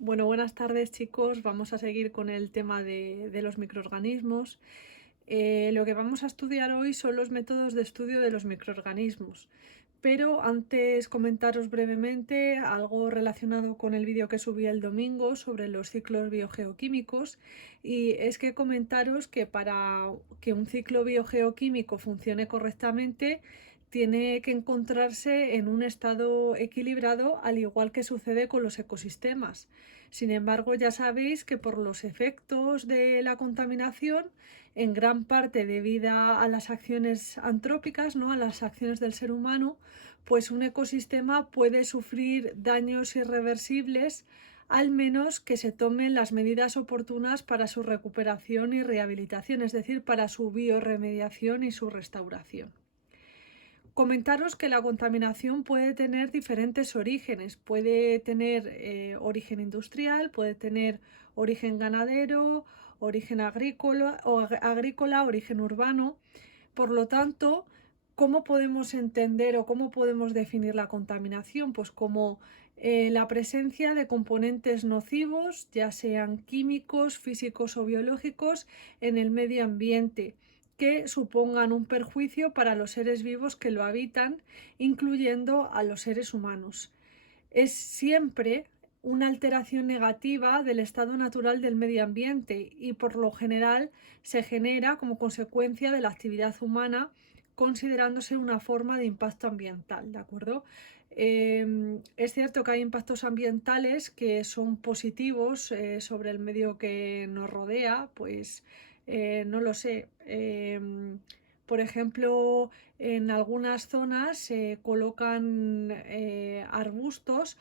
Bueno, buenas tardes chicos. Vamos a seguir con el tema de los microorganismos. Lo que vamos a estudiar hoy son los métodos de estudio de los microorganismos. Pero antes comentaros brevemente algo relacionado con el vídeo que subí el domingo sobre los ciclos biogeoquímicos. Y es que comentaros que para que un ciclo biogeoquímico funcione correctamente, tiene que encontrarse en un estado equilibrado, al igual que sucede con los ecosistemas. Sin embargo, ya sabéis que por los efectos de la contaminación, en gran parte debida a las acciones antrópicas, ¿no?, a las acciones del ser humano, pues un ecosistema puede sufrir daños irreversibles, al menos que se tomen las medidas oportunas para su recuperación y rehabilitación, es decir, para su biorremediación y su restauración. Comentaros que la contaminación puede tener diferentes orígenes. Puede tener origen industrial, puede tener origen ganadero, origen agrícola, origen urbano. Por lo tanto, ¿cómo podemos entender o cómo podemos definir la contaminación? Pues como la presencia de componentes nocivos, ya sean químicos, físicos o biológicos, en el medio ambiente, que supongan un perjuicio para los seres vivos que lo habitan, incluyendo a los seres humanos. Es siempre una alteración negativa del estado natural del medio ambiente y por lo general se genera como consecuencia de la actividad humana, considerándose una forma de impacto ambiental, ¿de acuerdo? Es cierto que hay impactos ambientales que son positivos sobre el medio que nos rodea, pues no lo sé. Por ejemplo, en algunas zonas se colocan arbustos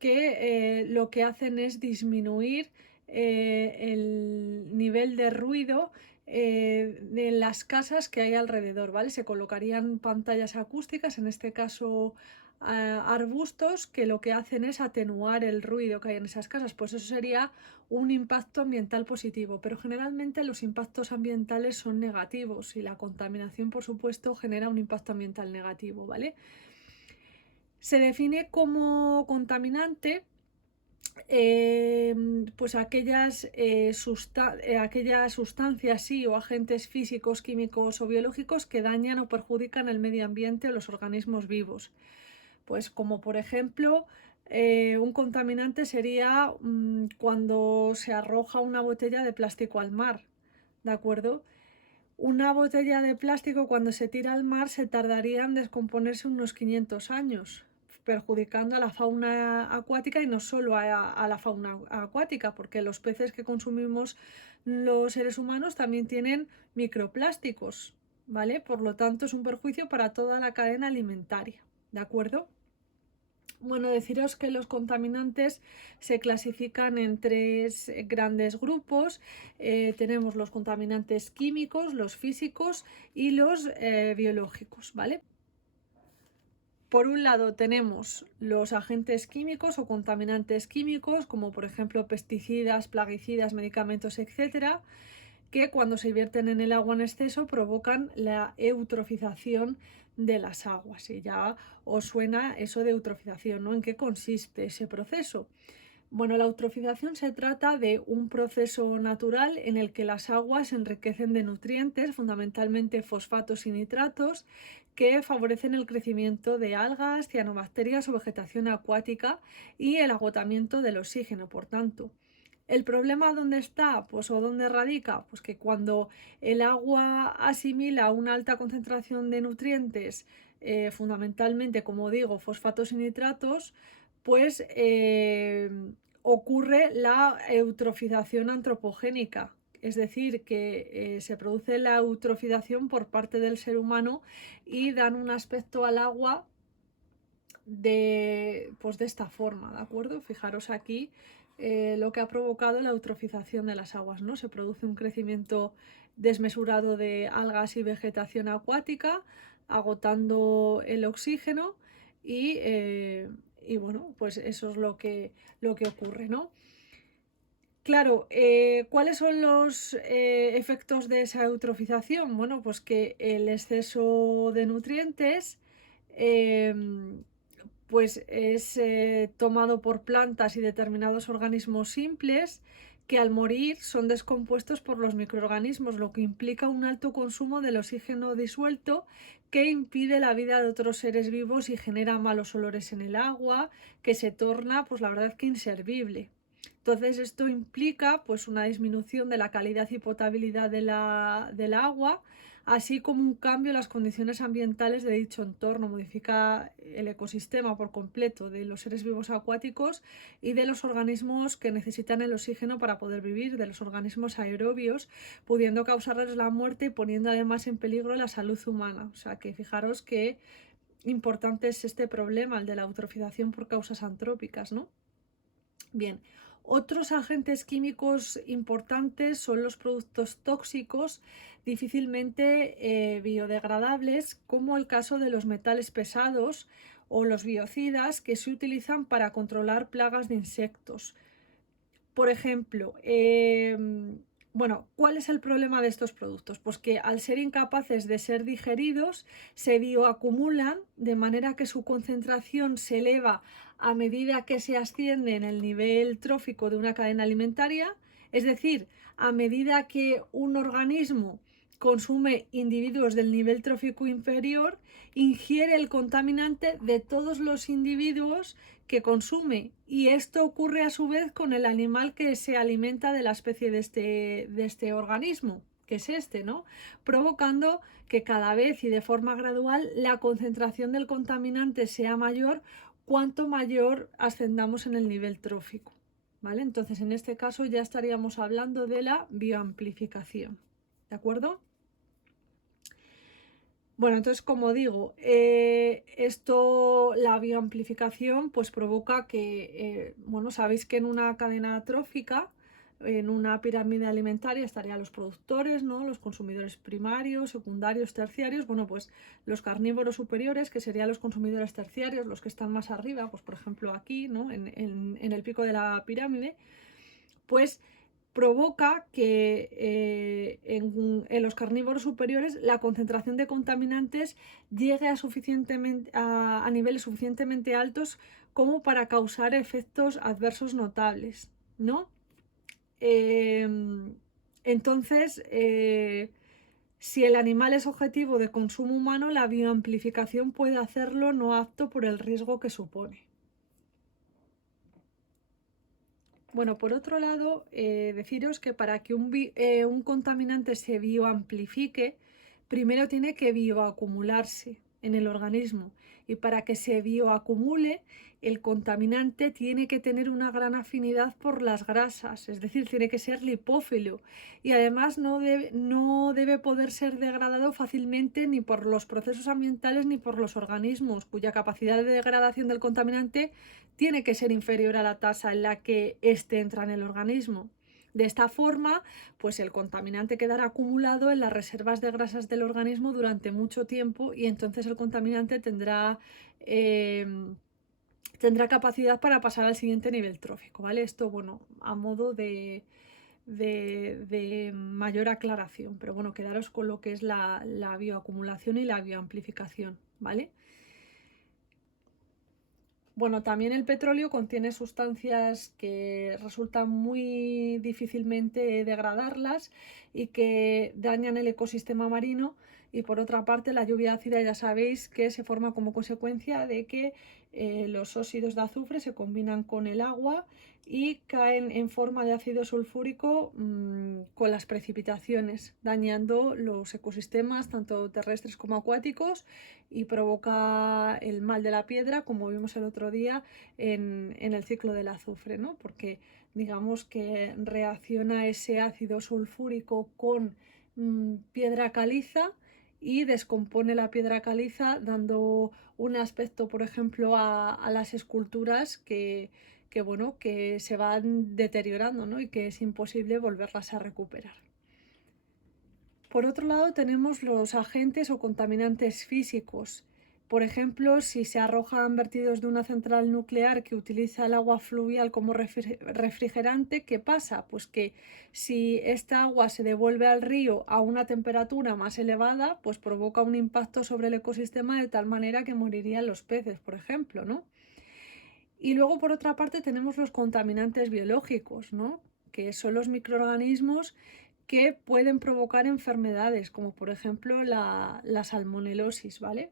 que lo que hacen es disminuir el nivel de ruido de las casas que hay alrededor, ¿vale? Se colocarían pantallas acústicas, en este caso arbustos, que lo que hacen es atenuar el ruido que hay en esas casas. Pues eso sería un impacto ambiental positivo, pero generalmente los impactos ambientales son negativos y la contaminación, por supuesto, genera un impacto ambiental negativo, ¿vale? Se define como contaminante pues aquellas sustancias sí, o agentes físicos, químicos o biológicos que dañan o perjudican el medio ambiente o los organismos vivos. Pues como por ejemplo, un contaminante sería cuando se arroja una botella de plástico al mar, ¿de acuerdo? Una botella de plástico cuando se tira al mar se tardaría en descomponerse unos 500 años, perjudicando a la fauna acuática y no solo a la fauna acuática, porque los peces que consumimos los seres humanos también tienen microplásticos, ¿vale? Por lo tanto, es un perjuicio para toda la cadena alimentaria, ¿de acuerdo? Bueno, deciros que los contaminantes se clasifican en tres grandes grupos. Tenemos los contaminantes químicos, los físicos y los biológicos, ¿vale? Por un lado tenemos los agentes químicos o contaminantes químicos, como por ejemplo pesticidas, plaguicidas, medicamentos, etcétera, que cuando se vierten en el agua en exceso provocan la eutrofización de las aguas. Y ya os suena eso de eutrofización, ¿no? ¿En qué consiste ese proceso? Bueno, la eutrofización se trata de un proceso natural en el que las aguas se enriquecen de nutrientes, fundamentalmente fosfatos y nitratos, que favorecen el crecimiento de algas, cianobacterias o vegetación acuática y el agotamiento del oxígeno, por tanto. ¿El problema dónde está? Pues o dónde radica, pues que cuando el agua asimila una alta concentración de nutrientes, fundamentalmente, como digo, fosfatos y nitratos, pues ocurre la eutrofización antropogénica. Es decir, que se produce la eutrofización por parte del ser humano y dan un aspecto al agua pues de esta forma, ¿de acuerdo? Fijaros aquí lo que ha provocado la eutrofización de las aguas, ¿no? Se produce un crecimiento desmesurado de algas y vegetación acuática, agotando el oxígeno y bueno, pues eso es lo que ocurre, ¿no? Claro, ¿cuáles son los efectos de esa eutrofización? Bueno, pues que el exceso de nutrientes eh, pues es tomado por plantas y determinados organismos simples que al morir son descompuestos por los microorganismos, lo que implica un alto consumo del oxígeno disuelto que impide la vida de otros seres vivos y genera malos olores en el agua, que se torna, pues la verdad que inservible. Entonces esto implica pues una disminución de la calidad y potabilidad del agua, así como un cambio en las condiciones ambientales de dicho entorno. Modifica el ecosistema por completo de los seres vivos acuáticos y de los organismos que necesitan el oxígeno para poder vivir, de los organismos aerobios, pudiendo causarles la muerte y poniendo además en peligro la salud humana. O sea que fijaros qué importante es este problema, el de la eutrofización por causas antrópicas, ¿no? Bien, otros agentes químicos importantes son los productos tóxicos difícilmente biodegradables, como el caso de los metales pesados o los biocidas que se utilizan para controlar plagas de insectos. Por ejemplo, bueno, ¿cuál es el problema de estos productos? Pues que al ser incapaces de ser digeridos, se bioacumulan de manera que su concentración se eleva a medida que se asciende en el nivel trófico de una cadena alimentaria, es decir, a medida que un organismo consume individuos del nivel trófico inferior, ingiere el contaminante de todos los individuos que consume, y esto ocurre a su vez con el animal que se alimenta de la especie de este organismo, que es este, ¿no? Provocando que cada vez y de forma gradual la concentración del contaminante sea mayor cuanto mayor ascendamos en el nivel trófico, ¿vale? Entonces en este caso ya estaríamos hablando de la bioamplificación, ¿de acuerdo? Bueno, entonces, como digo, la bioamplificación, pues provoca que, bueno, sabéis que en una cadena trófica, en una pirámide alimentaria, estarían los productores, ¿no? Los consumidores primarios, secundarios, terciarios. Bueno, pues los carnívoros superiores, que serían los consumidores terciarios, los que están más arriba, pues por ejemplo aquí, ¿no? En el pico de la pirámide, pues provoca que en los carnívoros superiores la concentración de contaminantes llegue a niveles suficientemente altos como para causar efectos adversos notables, ¿no? Entonces, si el animal es objetivo de consumo humano, la bioamplificación puede hacerlo no apto por el riesgo que supone. Bueno, por otro lado, deciros que para que un contaminante se bioamplifique, primero tiene que bioacumularse en el organismo. Y para que se bioacumule, el contaminante tiene que tener una gran afinidad por las grasas, es decir, tiene que ser lipófilo. Y además no debe poder ser degradado fácilmente ni por los procesos ambientales ni por los organismos, cuya capacidad de degradación del contaminante tiene que ser inferior a la tasa en la que éste entra en el organismo. De esta forma, pues el contaminante quedará acumulado en las reservas de grasas del organismo durante mucho tiempo, y entonces el contaminante tendrá capacidad para pasar al siguiente nivel trófico, ¿vale? Esto, bueno, a modo de mayor aclaración, pero bueno, quedaros con lo que es la bioacumulación y la bioamplificación, ¿vale? Bueno, también el petróleo contiene sustancias que resultan muy difícilmente degradarlas y que dañan el ecosistema marino. Y por otra parte, la lluvia ácida ya sabéis que se forma como consecuencia de que los óxidos de azufre se combinan con el agua y caen en forma de ácido sulfúrico con las precipitaciones, dañando los ecosistemas tanto terrestres como acuáticos, y provoca el mal de la piedra, como vimos el otro día en el ciclo del azufre, ¿no? Porque digamos que reacciona ese ácido sulfúrico con piedra caliza y descompone la piedra caliza, dando un aspecto, por ejemplo, a las esculturas bueno, que se van deteriorando, ¿no? Y que es imposible volverlas a recuperar. Por otro lado, tenemos los agentes o contaminantes físicos. Por ejemplo, si se arrojan vertidos de una central nuclear que utiliza el agua fluvial como refrigerante, ¿qué pasa? Pues que si esta agua se devuelve al río a una temperatura más elevada, pues provoca un impacto sobre el ecosistema de tal manera que morirían los peces, por ejemplo, ¿no? Y luego, por otra parte, tenemos los contaminantes biológicos, ¿no? Que son los microorganismos que pueden provocar enfermedades, como por ejemplo la salmonelosis, ¿vale?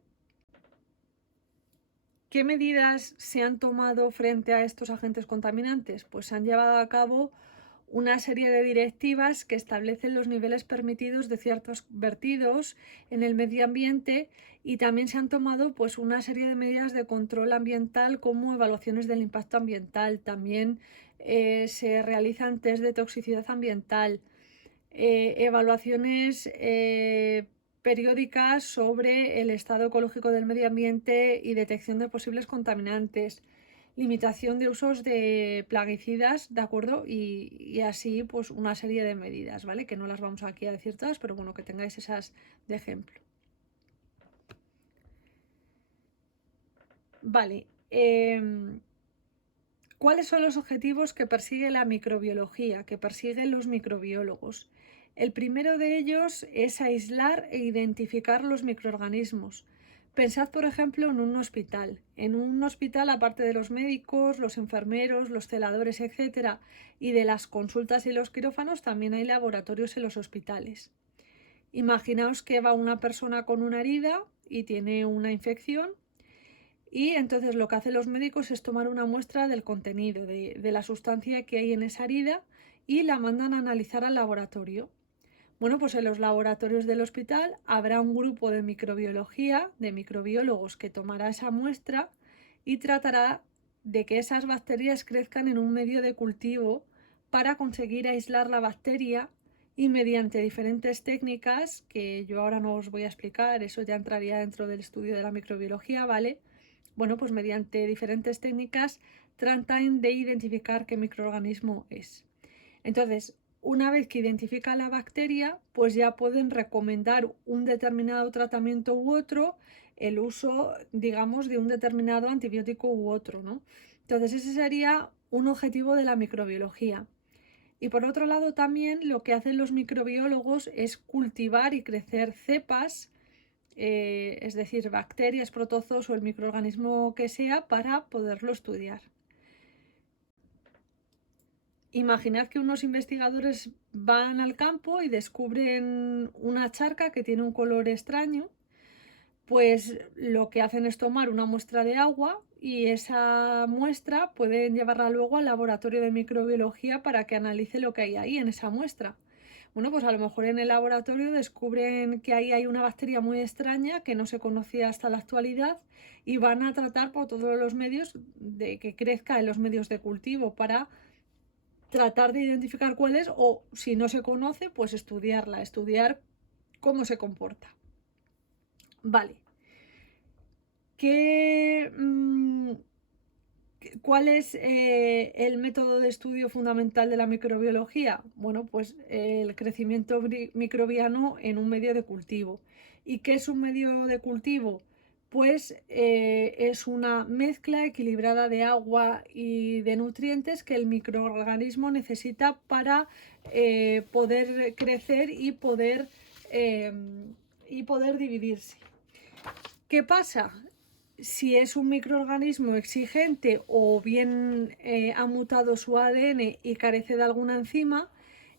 ¿Qué medidas se han tomado frente a estos agentes contaminantes? Pues se han llevado a cabo una serie de directivas que establecen los niveles permitidos de ciertos vertidos en el medio ambiente, y también se han tomado pues una serie de medidas de control ambiental, como evaluaciones del impacto ambiental. También se realizan test de toxicidad ambiental, evaluaciones periódicas sobre el estado ecológico del medio ambiente y detección de posibles contaminantes, limitación de usos de plaguicidas, ¿de acuerdo? Y así pues una serie de medidas, ¿vale? Que no las vamos aquí a decir todas, pero bueno, que tengáis esas de ejemplo. Vale. ¿Cuáles son los objetivos que persigue la microbiología, que persiguen los microbiólogos? El primero de ellos es aislar e identificar los microorganismos. Pensad, por ejemplo, en un hospital. En un hospital, aparte de los médicos, los enfermeros, los celadores, etcétera, y de las consultas y los quirófanos, también hay laboratorios en los hospitales. Imaginaos que va una persona con una herida y tiene una infección, y entonces lo que hacen los médicos es tomar una muestra del contenido, de la sustancia que hay en esa herida, y la mandan a analizar al laboratorio. Bueno, pues en los laboratorios del hospital habrá un grupo de microbiología, de microbiólogos, que tomará esa muestra y tratará de que esas bacterias crezcan en un medio de cultivo para conseguir aislar la bacteria, y mediante diferentes técnicas que yo ahora no os voy a explicar, eso ya entraría dentro del estudio de la microbiología, ¿vale? Bueno, pues mediante diferentes técnicas tratan de identificar qué microorganismo es. Entonces, una vez que identifica la bacteria, pues ya pueden recomendar un determinado tratamiento u otro, el uso, digamos, de un determinado antibiótico u otro, ¿no? Entonces, ese sería un objetivo de la microbiología. Y por otro lado, también lo que hacen los microbiólogos es cultivar y crecer cepas, es decir, bacterias, protozoos o el microorganismo que sea, para poderlo estudiar. Imaginad que unos investigadores van al campo y descubren una charca que tiene un color extraño. Pues lo que hacen es tomar una muestra de agua, y esa muestra pueden llevarla luego al laboratorio de microbiología para que analice lo que hay ahí en esa muestra. Bueno, pues a lo mejor en el laboratorio descubren que ahí hay una bacteria muy extraña que no se conocía hasta la actualidad, y van a tratar por todos los medios de que crezca en los medios de cultivo, para tratar de identificar cuál es, o si no se conoce, pues estudiarla, estudiar cómo se comporta. Vale. ¿Qué, ¿Cuál es el método de estudio fundamental de la microbiología? Bueno, pues el crecimiento microbiano en un medio de cultivo. ¿Y qué es un medio de cultivo? Pues es una mezcla equilibrada de agua y de nutrientes que el microorganismo necesita para poder crecer eh, y poder dividirse. ¿Qué pasa? Si es un microorganismo exigente, o bien ha mutado su ADN y carece de alguna enzima,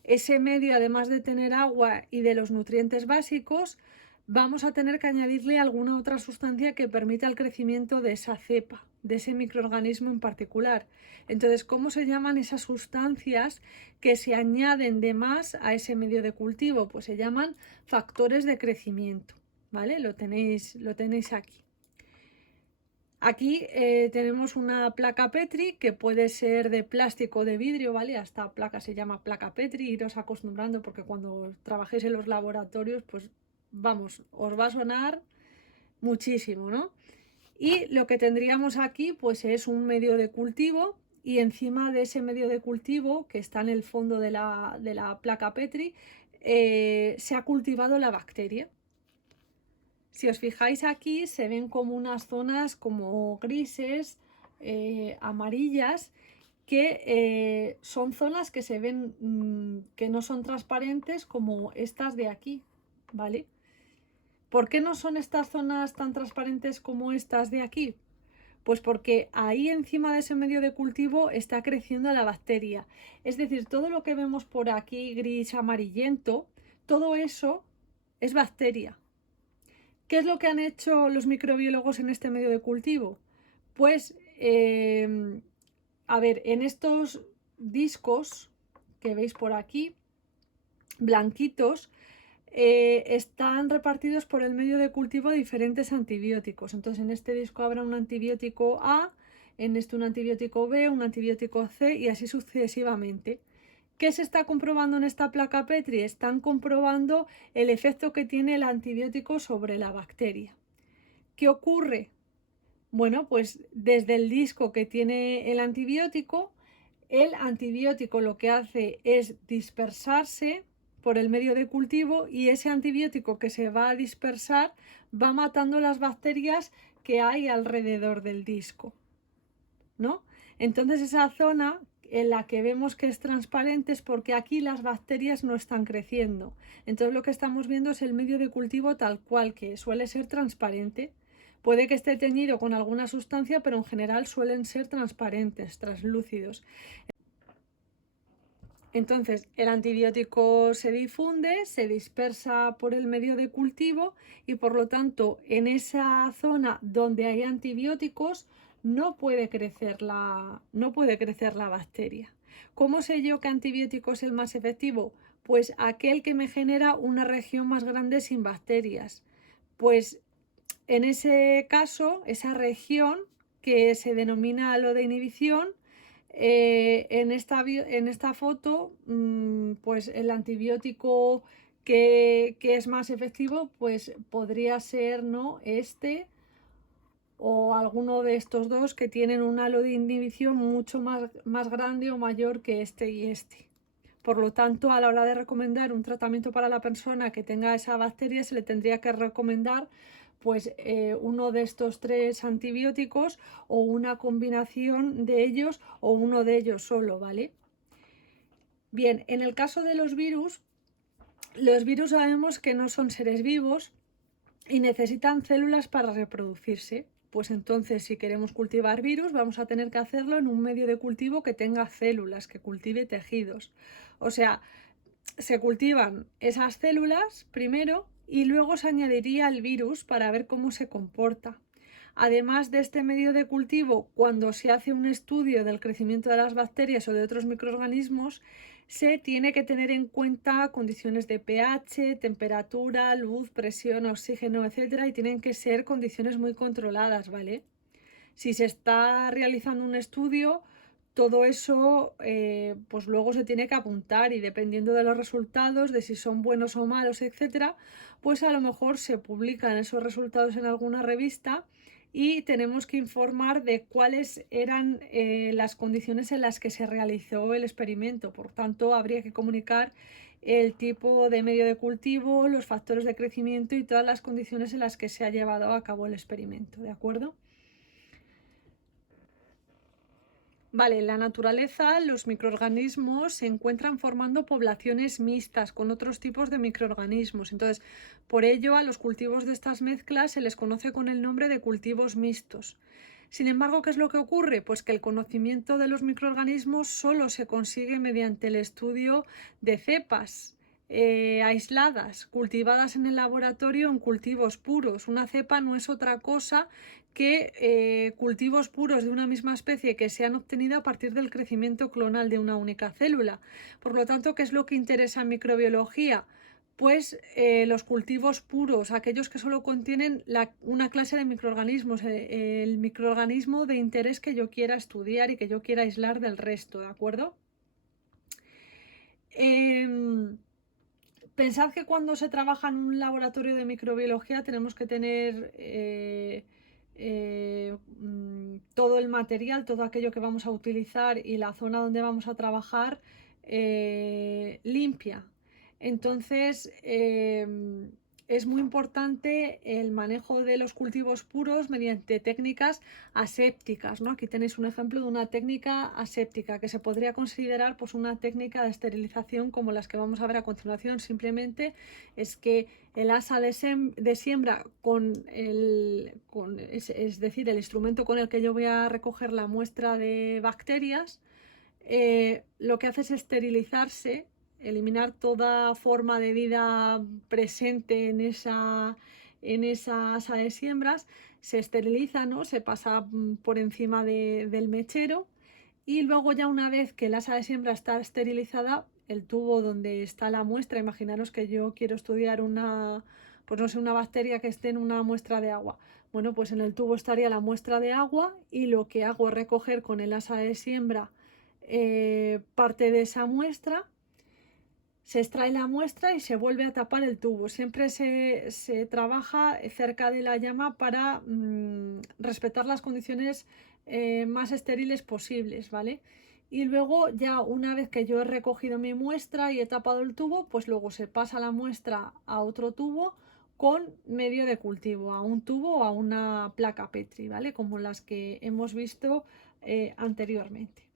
ese medio, además de tener agua y de los nutrientes básicos, vamos a tener que añadirle alguna otra sustancia que permita el crecimiento de esa cepa, de ese microorganismo en particular. Entonces, ¿cómo se llaman esas sustancias que se añaden de más a ese medio de cultivo? Pues se llaman factores de crecimiento, ¿vale? Lo tenéis aquí. Aquí tenemos una placa Petri, que puede ser de plástico o de vidrio, ¿vale? Esta placa se llama placa Petri, iros acostumbrando, porque cuando trabajéis en los laboratorios, pues vamos, os va a sonar muchísimo, ¿no? Y lo que tendríamos aquí pues es un medio de cultivo, y encima de ese medio de cultivo, que está en el fondo de la placa Petri, se ha cultivado la bacteria. Si os fijáis aquí, se ven como unas zonas como grises, amarillas, que son zonas que se ven que no son transparentes, como estas de aquí, ¿vale? ¿Por qué no son estas zonas tan transparentes como estas de aquí? Pues porque ahí encima de ese medio de cultivo está creciendo la bacteria. Es decir, todo lo que vemos por aquí gris amarillento, todo eso es bacteria. ¿Qué es lo que han hecho los microbiólogos en este medio de cultivo? Pues, a ver, en estos discos que veis por aquí, blanquitos, están repartidos por el medio de cultivo diferentes antibióticos. Entonces, en este disco habrá un antibiótico A, en este un antibiótico B, un antibiótico C y así sucesivamente. ¿Qué se está comprobando en esta placa Petri? Están comprobando el efecto que tiene el antibiótico sobre la bacteria. ¿Qué ocurre? Bueno, pues desde el disco que tiene el antibiótico lo que hace es dispersarse por el medio de cultivo y ese antibiótico que se va a dispersar va matando las bacterias que hay alrededor del disco, ¿no? Entonces esa zona en la que vemos que es transparente es porque aquí las bacterias no están creciendo. Entonces lo que estamos viendo es el medio de cultivo tal cual, que suele ser transparente. Puede que esté teñido con alguna sustancia, pero en general suelen ser transparentes, translúcidos. Entonces el antibiótico se difunde, se dispersa por el medio de cultivo y por lo tanto en esa zona donde hay antibióticos no puede crecer la bacteria. ¿Cómo sé yo qué antibiótico es el más efectivo? Pues aquel que me genera una región más grande sin bacterias. Pues en ese caso, esa región que se denomina halo de inhibición, en esta foto, pues el antibiótico que es más efectivo, pues podría ser, ¿no?, este o alguno de estos dos que tienen un halo de inhibición mucho más grande o mayor que este y este. Por lo tanto, a la hora de recomendar un tratamiento para la persona que tenga esa bacteria, se le tendría que recomendar pues uno de estos tres antibióticos o una combinación de ellos o uno de ellos solo, ¿vale? Bien, en el caso de los virus sabemos que no son seres vivos y necesitan células para reproducirse. Pues entonces, si queremos cultivar virus, vamos a tener que hacerlo en un medio de cultivo que tenga células, que cultive tejidos. O sea, se cultivan esas células primero y luego se añadiría el virus para ver cómo se comporta. Además de este medio de cultivo, cuando se hace un estudio del crecimiento de las bacterias o de otros microorganismos, se tiene que tener en cuenta condiciones de pH, temperatura, luz, presión, oxígeno, etcétera, y tienen que ser condiciones muy controladas, ¿vale? Si se está realizando un estudio, todo eso pues luego se tiene que apuntar y dependiendo de los resultados, de si son buenos o malos, etcétera, pues a lo mejor se publican esos resultados en alguna revista y tenemos que informar de cuáles eran las condiciones en las que se realizó el experimento. Por tanto, habría que comunicar el tipo de medio de cultivo, los factores de crecimiento y todas las condiciones en las que se ha llevado a cabo el experimento, ¿de acuerdo? Vale, en la naturaleza los microorganismos se encuentran formando poblaciones mixtas con otros tipos de microorganismos. Entonces, por ello a los cultivos de estas mezclas se les conoce con el nombre de cultivos mixtos. Sin embargo, ¿qué es lo que ocurre? Pues que el conocimiento de los microorganismos solo se consigue mediante el estudio de cepas aisladas, cultivadas en el laboratorio en cultivos puros. Una cepa no es otra cosa que cultivos puros de una misma especie que se han obtenido a partir del crecimiento clonal de una única célula. Por lo tanto, ¿qué es lo que interesa en microbiología? Pues los cultivos puros, aquellos que solo contienen una clase de microorganismos, el microorganismo de interés que yo quiera estudiar y que yo quiera aislar del resto, ¿de acuerdo? Pensad que cuando se trabaja en un laboratorio de microbiología tenemos que tener todo el material, todo aquello que vamos a utilizar y la zona donde vamos a trabajar limpia. Entonces, es muy importante el manejo de los cultivos puros mediante técnicas asépticas, ¿no? Aquí tenéis un ejemplo de una técnica aséptica que se podría considerar pues una técnica de esterilización como las que vamos a ver a continuación. Simplemente es que el asa de siembra es decir, el instrumento con el que yo voy a recoger la muestra de bacterias, lo que hace es esterilizarse, eliminar toda forma de vida presente en esa asa de siembras, se esteriliza, ¿no? Se pasa por encima del mechero y luego ya una vez que la asa de siembra está esterilizada, el tubo donde está la muestra, imaginaros que yo quiero estudiar pues no sé, una bacteria que esté en una muestra de agua. Bueno, pues en el tubo estaría la muestra de agua y lo que hago es recoger con el asa de siembra parte de esa muestra, se extrae la muestra y se vuelve a tapar el tubo. Siempre se trabaja cerca de la llama para respetar las condiciones más estériles posibles, ¿vale? Y luego ya una vez que yo he recogido mi muestra y he tapado el tubo, pues luego se pasa la muestra a otro tubo con medio de cultivo, a un tubo o a una placa Petri, ¿vale? Como las que hemos visto anteriormente.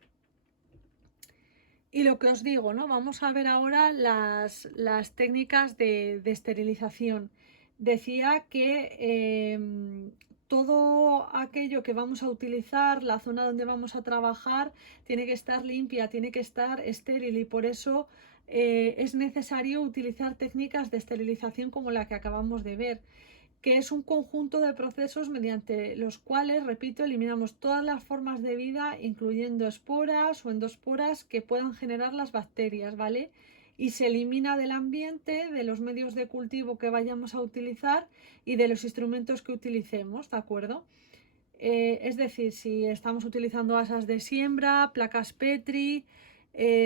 Y lo que os digo, ¿no? Vamos a ver ahora las técnicas de esterilización. Decía que todo aquello que vamos a utilizar, la zona donde vamos a trabajar, tiene que estar limpia, tiene que estar estéril y por eso es necesario utilizar técnicas de esterilización como la que acabamos de ver, que es un conjunto de procesos mediante los cuales, repito, eliminamos todas las formas de vida, incluyendo esporas o endosporas que puedan generar las bacterias, ¿vale? Y se elimina del ambiente, de los medios de cultivo que vayamos a utilizar y de los instrumentos que utilicemos, ¿de acuerdo? Es decir, si estamos utilizando asas de siembra, placas Petri,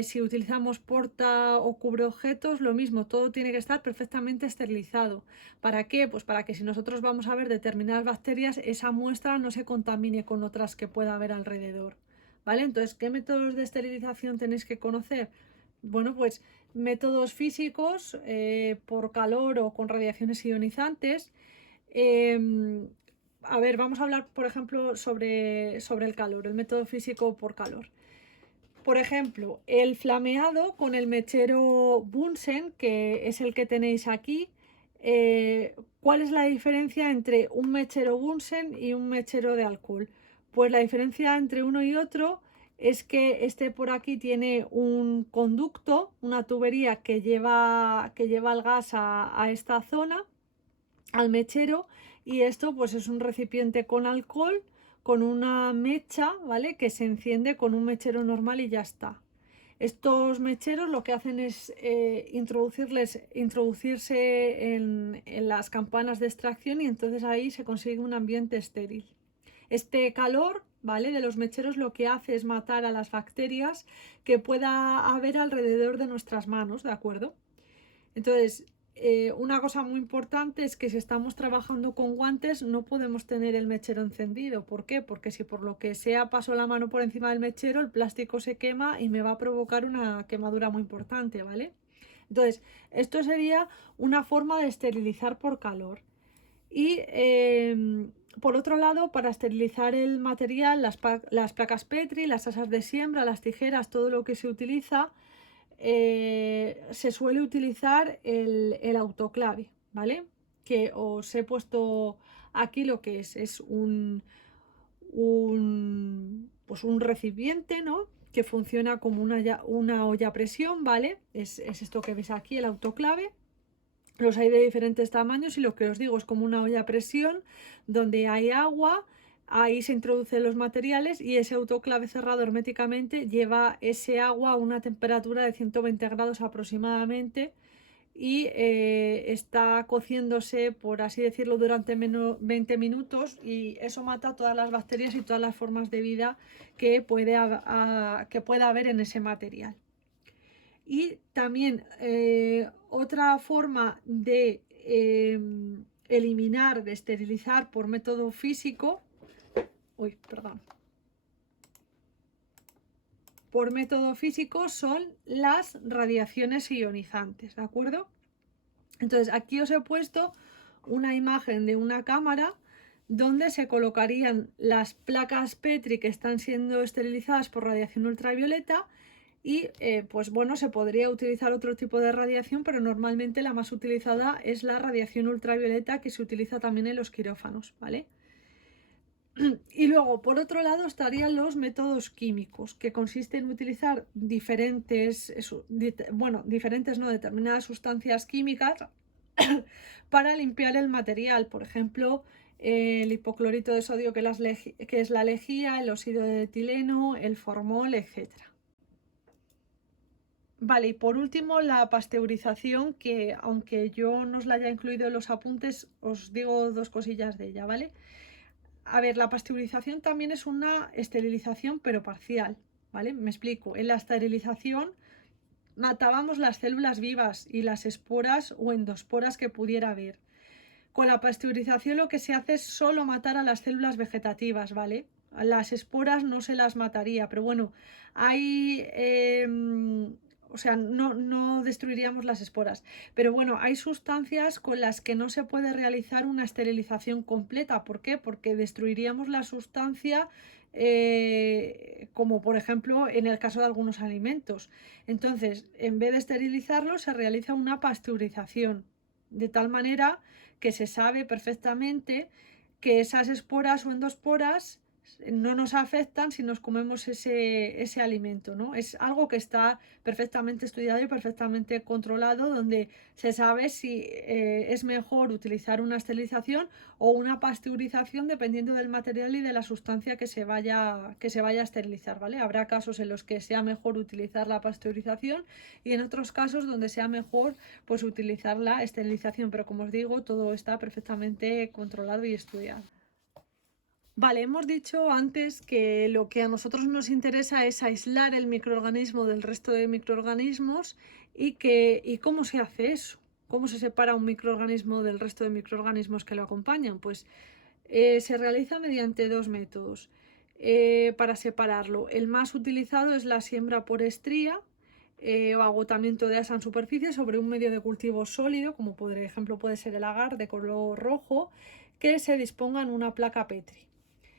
si utilizamos porta o cubreobjetos, lo mismo, todo tiene que estar perfectamente esterilizado. ¿Para qué? Pues para que si nosotros vamos a ver determinadas bacterias, esa muestra no se contamine con otras que pueda haber alrededor. ¿Vale? Entonces, ¿qué métodos de esterilización tenéis que conocer? Bueno, pues métodos físicos por calor o con radiaciones ionizantes. A ver, vamos a hablar, por ejemplo, sobre el calor, el método físico por calor. Por ejemplo, el flameado con el mechero Bunsen, que es el que tenéis aquí. ¿Cuál es la diferencia entre un mechero Bunsen y un mechero de alcohol? Pues la diferencia entre uno y otro es que este por aquí tiene un conducto, una tubería que lleva el gas a esta zona, al mechero, y esto pues es un recipiente con alcohol con una mecha, ¿vale? Que se enciende con un mechero normal y ya está. Estos mecheros lo que hacen es introducirse en las campanas de extracción y entonces ahí se consigue un ambiente estéril. Este calor, ¿vale? De los mecheros lo que hace es matar a las bacterias que pueda haber alrededor de nuestras manos, ¿de acuerdo? Entonces, una cosa muy importante es que si estamos trabajando con guantes no podemos tener el mechero encendido. ¿Por qué? Porque si por lo que sea paso la mano por encima del mechero, el plástico se quema y me va a provocar una quemadura muy importante, ¿vale? Entonces, esto sería una forma de esterilizar por calor. Y por otro lado, para esterilizar el material, las placas Petri, las asas de siembra, las tijeras, todo lo que se utiliza, se suele utilizar el autoclave, ¿vale? Que os he puesto aquí lo que es pues un recipiente, ¿no? Que funciona como una olla a presión, ¿vale? Es esto que veis aquí, el autoclave. Los hay de diferentes tamaños y lo que os digo es como una olla a presión donde hay agua, ahí se introducen los materiales y ese autoclave cerrado herméticamente lleva ese agua a una temperatura de 120 grados aproximadamente y está cociéndose, por así decirlo, durante 20 minutos y eso mata todas las bacterias y todas las formas de vida que pueda haber en ese material. Y también otra forma de eliminar, de esterilizar por método físico, por método físico son las radiaciones ionizantes, ¿de acuerdo? Entonces aquí os he puesto una imagen de una cámara donde se colocarían las placas Petri que están siendo esterilizadas por radiación ultravioleta y pues bueno, se podría utilizar otro tipo de radiación, pero normalmente la más utilizada es la radiación ultravioleta que se utiliza también en los quirófanos, ¿vale? Y luego, por otro lado, estarían los métodos químicos, que consisten en utilizar diferentes, diferentes, no, determinadas sustancias químicas para limpiar el material. Por ejemplo, el hipoclorito de sodio, que es la lejía, el óxido de etileno, el formol, etc. Vale, y por último la pasteurización, que aunque yo no os la haya incluido en los apuntes, os digo dos cosillas de ella, ¿vale? A ver, la pasteurización también es una esterilización, pero parcial, ¿vale? Me explico. En la esterilización matábamos las células vivas y las esporas o endosporas que pudiera haber. Con la pasteurización lo que se hace es solo matar a las células vegetativas, ¿vale? A las esporas no se las mataría, pero bueno, hay... o sea, no destruiríamos las esporas. Pero bueno, hay sustancias con las que no se puede realizar una esterilización completa. ¿Por qué? Porque destruiríamos la sustancia, como por ejemplo en el caso de algunos alimentos. Entonces, en vez de esterilizarlo, se realiza una pasteurización. De tal manera que se sabe perfectamente que esas esporas o endosporas no nos afectan si nos comemos ese alimento, ¿no? Es algo que está perfectamente estudiado y perfectamente controlado, donde se sabe si es mejor utilizar una esterilización o una pasteurización dependiendo del material y de la sustancia que se vaya a esterilizar, ¿vale? Habrá casos en los que sea mejor utilizar la pasteurización y en otros casos donde sea mejor pues utilizar la esterilización, pero como os digo, todo está perfectamente controlado y estudiado. Vale, hemos dicho antes que lo que a nosotros nos interesa es aislar el microorganismo del resto de microorganismos y cómo se hace eso, cómo se separa un microorganismo del resto de microorganismos que lo acompañan. Pues se realiza mediante dos métodos para separarlo. El más utilizado es la siembra por estría o agotamiento de asa en superficie sobre un medio de cultivo sólido, como por ejemplo puede ser el agar de color rojo, que se disponga en una placa Petri.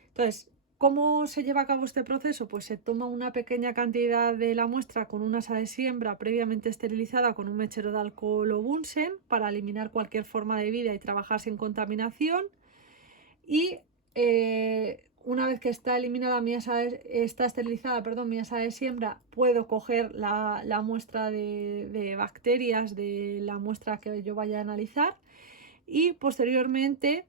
Entonces, ¿cómo se lleva a cabo este proceso? Pues se toma una pequeña cantidad de la muestra con una asa de siembra previamente esterilizada con un mechero de alcohol o Bunsen para eliminar cualquier forma de vida y trabajar sin contaminación. Y una vez que está eliminada está esterilizada, perdón, mi asa de siembra, puedo coger la muestra de bacterias de la muestra que yo vaya a analizar y posteriormente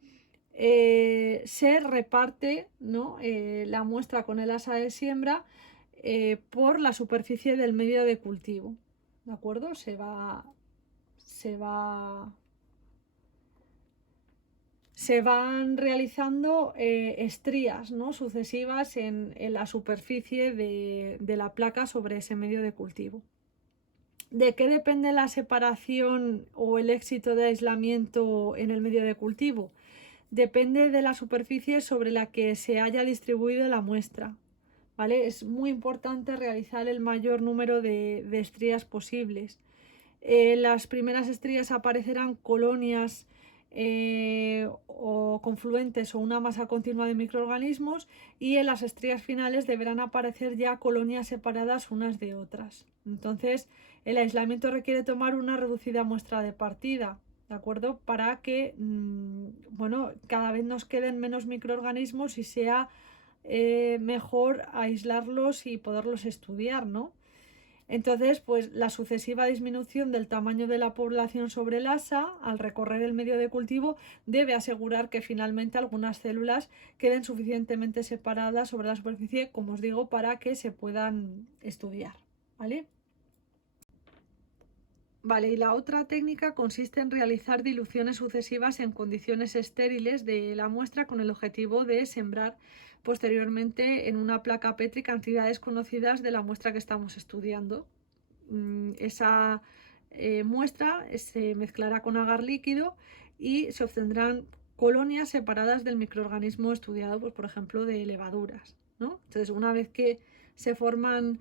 se reparte, ¿no? La muestra con el asa de siembra por la superficie del medio de cultivo. ¿De acuerdo? Se van realizando estrías, ¿no? Sucesivas en la superficie de la placa sobre ese medio de cultivo. ¿De qué depende la separación o el éxito de aislamiento en el medio de cultivo? Depende de la superficie sobre la que se haya distribuido la muestra, ¿vale? Es muy importante realizar el mayor número de estrías posibles. Las primeras estrías aparecerán colonias o confluentes o una masa continua de microorganismos y en las estrías finales deberán aparecer ya colonias separadas unas de otras. Entonces, el aislamiento requiere tomar una reducida muestra de partida, ¿de acuerdo? Para que, bueno, cada vez nos queden menos microorganismos y sea mejor aislarlos y poderlos estudiar, ¿no? Entonces, pues la sucesiva disminución del tamaño de la población sobre el asa al recorrer el medio de cultivo debe asegurar que finalmente algunas células queden suficientemente separadas sobre la superficie, como os digo, para que se puedan estudiar, ¿vale? Vale, y la otra técnica consiste en realizar diluciones sucesivas en condiciones estériles de la muestra con el objetivo de sembrar posteriormente en una placa Petri cantidades conocidas de la muestra que estamos estudiando. Esa muestra se mezclará con agar líquido y se obtendrán colonias separadas del microorganismo estudiado, pues, por ejemplo, de levaduras, ¿no? Entonces, una vez que se forman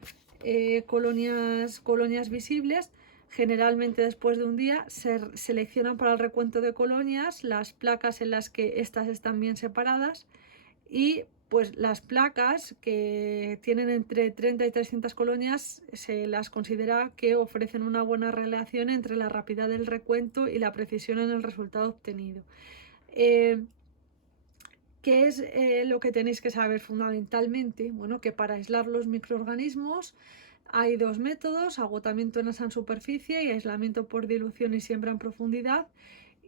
colonias visibles, Generalmente después de un día se seleccionan para el recuento de colonias las placas en las que estas están bien separadas y pues las placas que tienen entre 30 y 300 colonias se las considera que ofrecen una buena relación entre la rapidez del recuento y la precisión en el resultado obtenido. ¿Qué es lo que tenéis que saber fundamentalmente? Bueno, que para aislar los microorganismos hay dos métodos: agotamiento en asa en superficie y aislamiento por dilución y siembra en profundidad.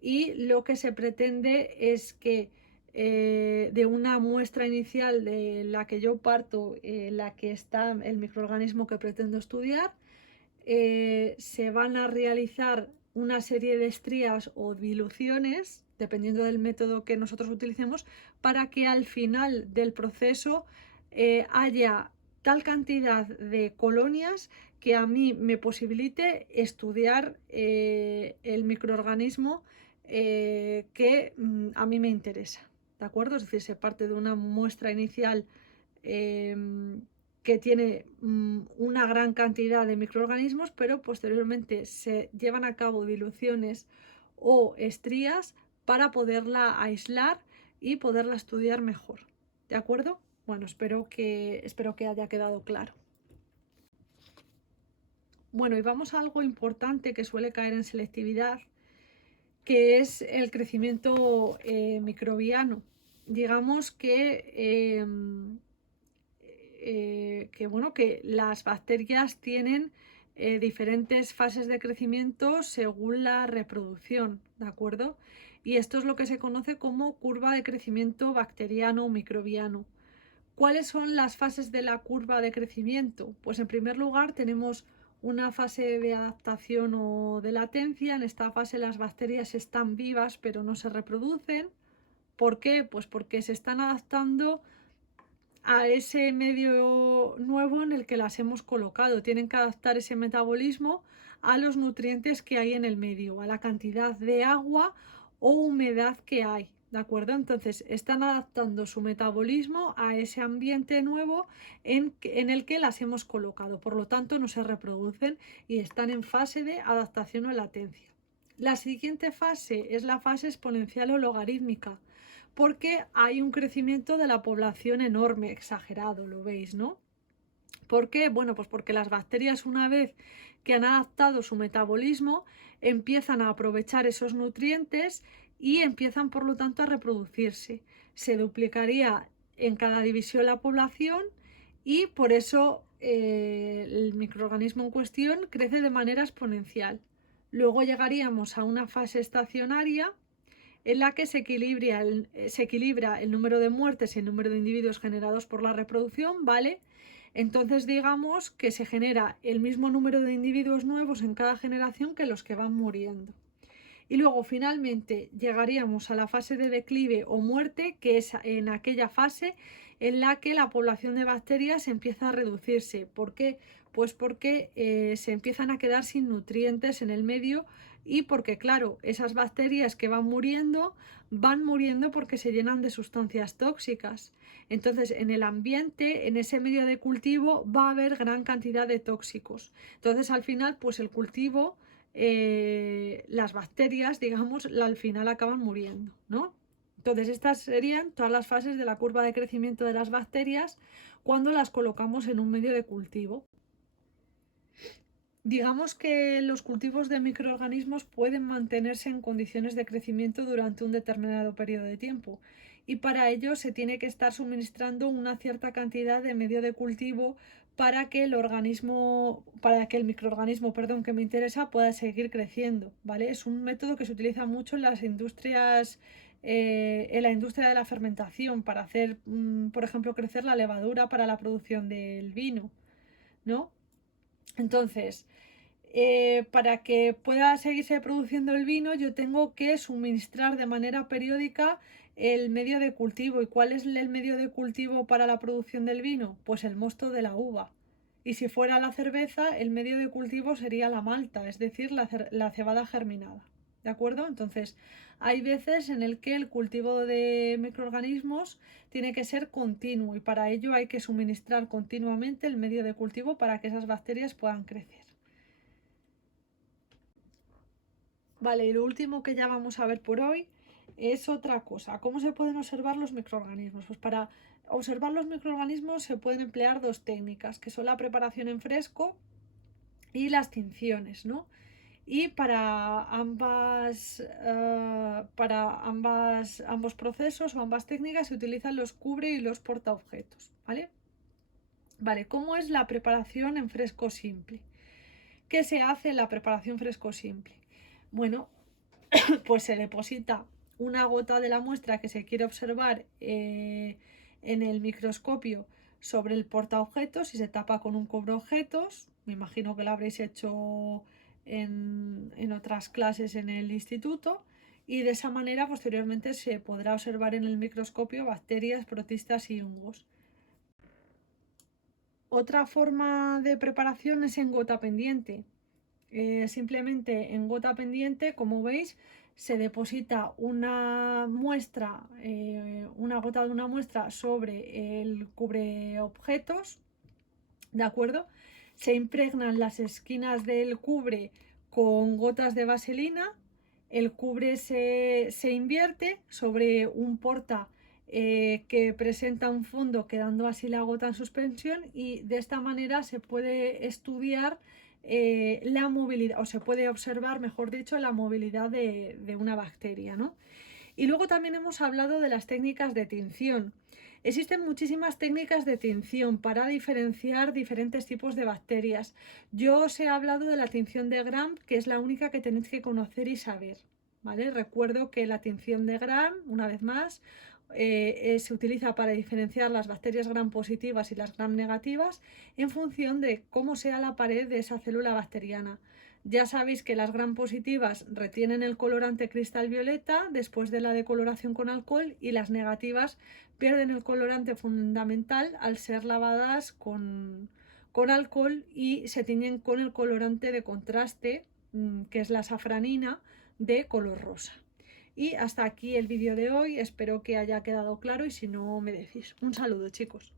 Y lo que se pretende es que de una muestra inicial de la que yo parto, la que está el microorganismo que pretendo estudiar, se van a realizar una serie de estrías o diluciones, dependiendo del método que nosotros utilicemos, para que al final del proceso haya tal cantidad de colonias que a mí me posibilite estudiar el microorganismo que a mí me interesa. ¿De acuerdo? Es decir, se parte de una muestra inicial que tiene una gran cantidad de microorganismos, pero posteriormente se llevan a cabo diluciones o estrías para poderla aislar y poderla estudiar mejor. ¿De acuerdo? Bueno, espero que haya quedado claro. Bueno, y vamos a algo importante que suele caer en selectividad, que es el crecimiento microbiano. Digamos que las bacterias tienen diferentes fases de crecimiento según la reproducción, ¿de acuerdo? Y esto es lo que se conoce como curva de crecimiento bacteriano o microbiano. ¿Cuáles son las fases de la curva de crecimiento? Pues en primer lugar tenemos una fase de adaptación o de latencia. En esta fase las bacterias están vivas pero no se reproducen. ¿Por qué? Pues porque se están adaptando a ese medio nuevo en el que las hemos colocado. Tienen que adaptar ese metabolismo a los nutrientes que hay en el medio, a la cantidad de agua o humedad que hay. ¿De acuerdo? Entonces están adaptando su metabolismo a ese ambiente nuevo en el que las hemos colocado. Por lo tanto, no se reproducen y están en fase de adaptación o latencia. La siguiente fase es la fase exponencial o logarítmica, porque hay un crecimiento de la población enorme, exagerado, lo veis, ¿no? ¿Por qué? Bueno, pues porque las bacterias, una vez que han adaptado su metabolismo, empiezan a aprovechar esos nutrientes y empiezan, por lo tanto, a reproducirse. Se duplicaría en cada división la población y por eso el microorganismo en cuestión crece de manera exponencial. Luego llegaríamos a una fase estacionaria en la que se equilibra el número de muertes y el número de individuos generados por la reproducción, ¿vale? Entonces digamos que se genera el mismo número de individuos nuevos en cada generación que los que van muriendo. Y luego finalmente llegaríamos a la fase de declive o muerte, que es en aquella fase en la que la población de bacterias empieza a reducirse. ¿Por qué? Pues porque se empiezan a quedar sin nutrientes en el medio y porque, claro, esas bacterias que van muriendo porque se llenan de sustancias tóxicas. Entonces, en el ambiente, en ese medio de cultivo, va a haber gran cantidad de tóxicos. Entonces, al final, pues el cultivo, las bacterias, digamos, al final acaban muriendo, ¿no? Entonces, estas serían todas las fases de la curva de crecimiento de las bacterias cuando las colocamos en un medio de cultivo. Digamos que los cultivos de microorganismos pueden mantenerse en condiciones de crecimiento durante un determinado periodo de tiempo y para ello se tiene que estar suministrando una cierta cantidad de medio de cultivo para que el microorganismo, perdón, que me interesa pueda seguir creciendo, ¿vale? Es un método que se utiliza mucho en las industrias, en la industria de la fermentación para hacer, por ejemplo, crecer la levadura para la producción del vino, ¿no? Entonces, para que pueda seguirse produciendo el vino, yo tengo que suministrar de manera periódica el medio de cultivo. ¿Y cuál es el medio de cultivo para la producción del vino? Pues el mosto de la uva. Y si fuera la cerveza, el medio de cultivo sería la malta, es decir, la cebada germinada. ¿De acuerdo? Entonces, hay veces en el que el cultivo de microorganismos tiene que ser continuo y para ello hay que suministrar continuamente el medio de cultivo para que esas bacterias puedan crecer. Vale, y lo último que ya vamos a ver por hoy es otra cosa. ¿Cómo se pueden observar los microorganismos? Pues para observar los microorganismos se pueden emplear dos técnicas, que son la preparación en fresco y las tinciones, ¿no? Y ambos procesos o ambas técnicas se utilizan los cubre y los portaobjetos, ¿vale? Vale, ¿cómo es la preparación en fresco simple? ¿Qué se hace en la preparación fresco simple? Bueno, pues se deposita una gota de la muestra que se quiere observar en el microscopio sobre el portaobjetos y se tapa con un cubreobjetos. Me imagino que lo habréis hecho en otras clases en el instituto, y de esa manera posteriormente se podrá observar en el microscopio bacterias, protistas y hongos. Otra forma de preparación es en gota pendiente. Simplemente en gota pendiente, como veis, se deposita una muestra, una gota de una muestra sobre el cubreobjetos, ¿de acuerdo? Se impregnan las esquinas del cubre con gotas de vaselina, el cubre se invierte sobre un porta que presenta un fondo, quedando así la gota en suspensión, y de esta manera se puede estudiar la movilidad, o se puede observar, mejor dicho, la movilidad de una bacteria, ¿no? Y luego también hemos hablado de las técnicas de tinción. Existen muchísimas técnicas de tinción para diferenciar diferentes tipos de bacterias. Yo os he hablado de la tinción de Gram, que es la única que tenéis que conocer y saber, ¿vale? Recuerdo que la tinción de Gram, una vez más, se utiliza para diferenciar las bacterias Gram positivas y las Gram negativas en función de cómo sea la pared de esa célula bacteriana. Ya sabéis que las Gram positivas retienen el colorante cristal violeta después de la decoloración con alcohol, y las negativas pierden el colorante fundamental al ser lavadas con alcohol y se tiñen con el colorante de contraste, que es la safranina, de color rosa. Y hasta aquí el vídeo de hoy, espero que haya quedado claro, y si no me decís. Un saludo, chicos.